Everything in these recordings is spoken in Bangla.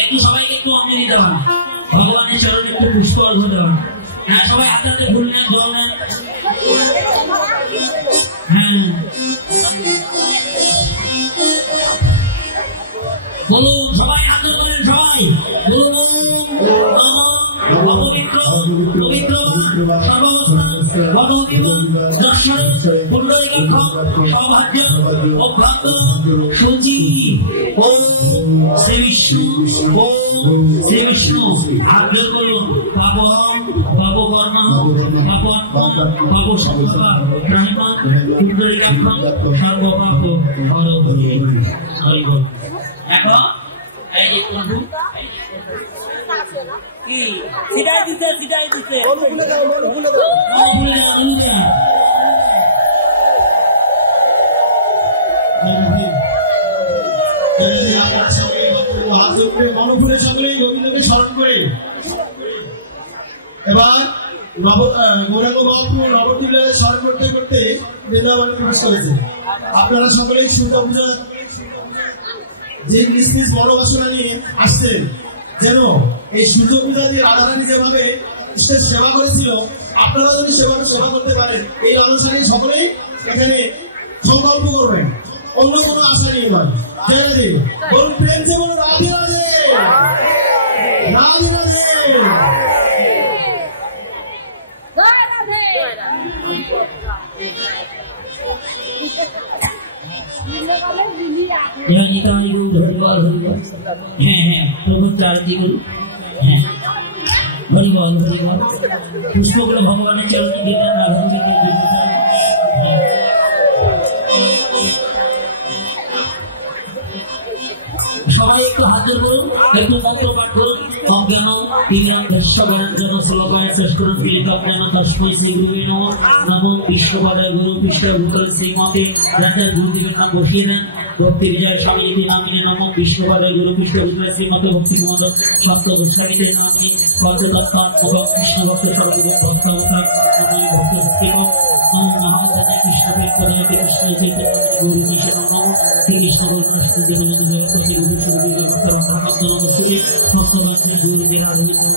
একটু সবাইকে একটু অঞ্জলি দেওয়া, ভগবানের চরণে একটু পুষ্প অর্ঘ্য দেওয়া। হ্যাঁ, সবাই হাতে ফুল নেন, জল নেন। হ্যাঁ, বলুন সবাই হাত করেন, সবাই বলুন অপবিত্র পবিত্র সৌভাগ্য অভ্যান্ত সূচি ওম শ্রী বিষ্ণু, ওম শ্রী বিষ্ণু। হাত করুন। পাপহম পাপ কর্ম পাপ আত্ম পাপ সংস্কার ব্রহ্ম পুণ্ডরীকাক্ষম সর্বপাপ হরহরি হরি বল। এখন এই যে বন্ধু কি সিটাই দিতে অনুকূলে দাও, অনুকূলে দাও, অনুকূলে দাও। মনপুরে সকলেই রবীন্দ্রকে স্মরণ করে এবার নবদ্বীপে স্মরণ করতে করতে বৃন্দাবনে প্রবেশ করেছে। আপনারা সকলেই সূর্য পূজা যে নিজ বড় বাসনা নিয়ে আসছেন, যেন এই সূর্য পূজা দিয়ে রাধারানী যেভাবে ঈশ্বরের সেবা করেছিল, আপনারা যদি সেবা করতে পারেন, এই লালসা নিয়ে সকলেই এখানে সংকল্প করবেন, অন্য কোনো আশা নিয়ে নয়। বলুন প্রেম যে বলুন রাধে রাধে রাধে রাধে। হ্যাঁ হ্যাঁ, প্রভু আরতি করুন। হ্যাঁ, হরি বল হরি বল। পুষ্পগুলো ভগবানের চরণে দিলেন, রাধারানীকে দিলেন। সবাই একটু হাত করুন, একটু মন্ত্র পাঠ করুন। অজ্ঞান তিরাম ভেষ্যজ্ঞান শ্লোকায় শেষ করুন। পীড়িতজ্ঞান তস্মৈ শ্রী গুরুবে নমঃ। নমো বিষ্ণুপদায় গুরু পৃষ্ঠভূতল শ্রীমতে রাজার গুরুদেবের নাম বসিয়ে দেন। ভক্তি বিজয় স্বামীজি নামিনে নমঃ। বিষ্ণুপদায় গুরু পৃষ্ঠভূতল শ্রীমতে ভক্তিমদ সপ্ত গোস্বামীতে নামিনে পঞ্চতত্ত্বাত্মক কৃষ্ণ ভক্ত সর্বগুণ ভক্তাবতার নামে ভক্ত ভক্তিম নমো মহাদেব কৃষ্ণ প্রেমপদে কৃষ্ণ চৈতন্য গুরু কৃষ্ণ নমঃ। শ্রী কৃষ্ণ কৃষ্ণ দেবী দেবতা শ্রী গুরু শ্রী গুরু ভক্তবন্ধে ভক্তবন্ধে গুরু বিহার রবীন্দ্র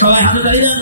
সবাই হাতে তালি দেন।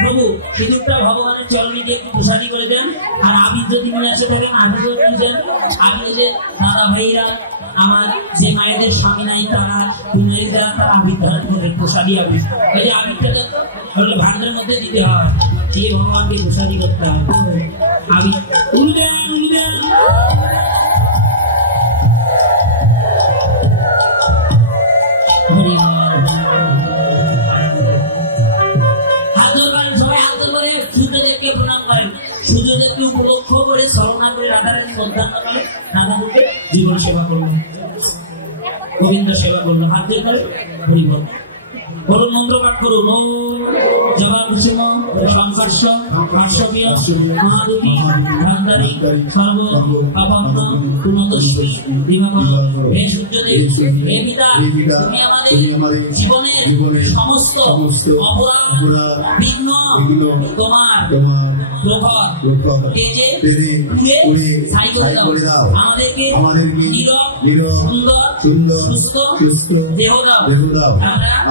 প্রভু সিঁদুরটা ভগবানের চরণে দিয়ে একটু প্রসাদী করে দেন। আর আবির যদি নিয়ে আসে থাকেন আবির নিয়ে দেন। আবির যে দাদা ভাইরা আমার যে মায়েদের স্বামী নাই তারা বিনয়ীরা তারা আবির ধারণ করে প্রসাদী আবির এই যে আবিরটা দেন তাহলে ভান্ডারের মধ্যে দিতে হয় যে ভগবানকে প্রসাদী করতে হয় আবির উল্লেন উল্লেন উপলক্ষ করে স্মরণা করে রাধারানী মধ্যাহ্নকালে রাধাকে জীবন সেবা করলো গোবিন্দ সেবা করলো হাত দিয়ে করে হরিবল বলুন মন্ত্র পাঠ করুন ও জবা কুসুম সংকর্ষ হর্ষবীয় মহাদেবী গান্ধারী সর্ব অভগ্ন পূর্ণদস্মী দিবাকর হে সূর্যদেব হে পিতা তুমি আমাদের জীবনের সমস্ত অপরাধ বিঘ্ন তোমার প্রভাব তেজে পুড়ে ছাই করে দাও আমাদেরকে নীরব সুন্দর সুস্থ দেহ দাও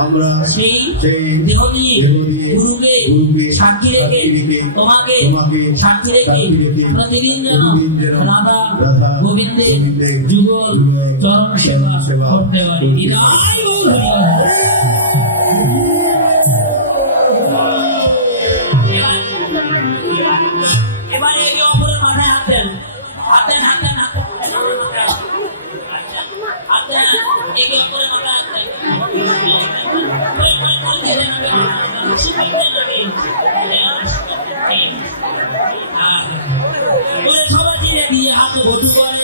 আমরা সেই দেহ দিয়ে গুরুকে সাক্ষী রেখে তোমাকে সাক্ষী রেখে প্রতিদিন যেন রাধা গোবিন্দের যুগল চরণ সেবা করতে পারি। এবার একে অপরের মাথায় হাত দেন হাত দেন হাত দেন হাত দেন একে অপরের মাথায় হাত দেন সবাই দিয়ে হাতে ভটু করে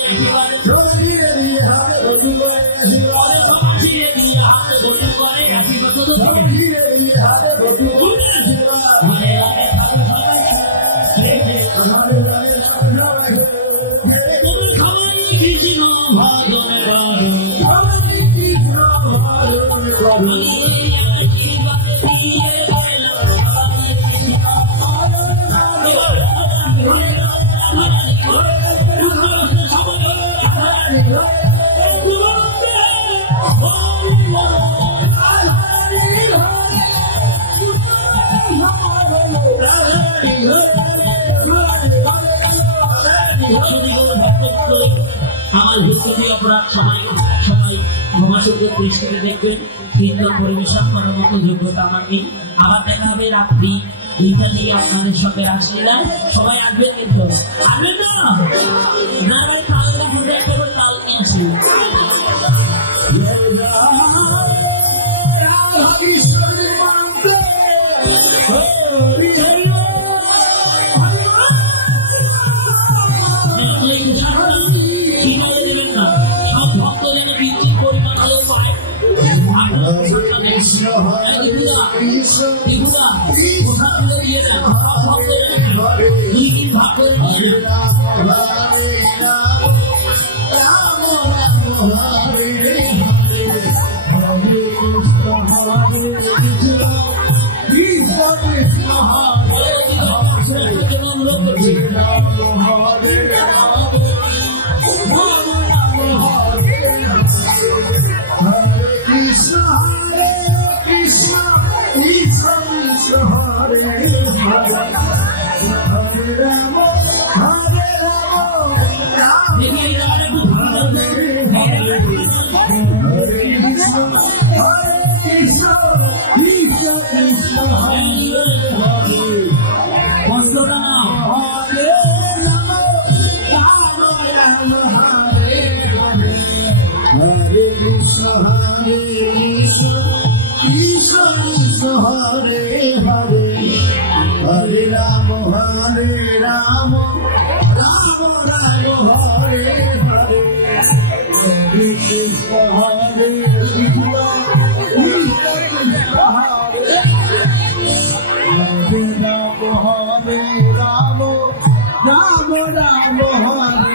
আমার ভক্তি অপরাধ সবাই ভগবানের দৃষ্টিতে দেখবেন কীর্তন পরিবেশন করার মতো যোগ্যতা আমার নেই। আবার দেখা হবে রাত্রি 2টা থেকে আপনাদের সঙ্গে রাসলীলায় সবাই আসবেন কিন্তু আসবেন না ভাই তাল তাল নিয়ে আসি Ram Ram Hare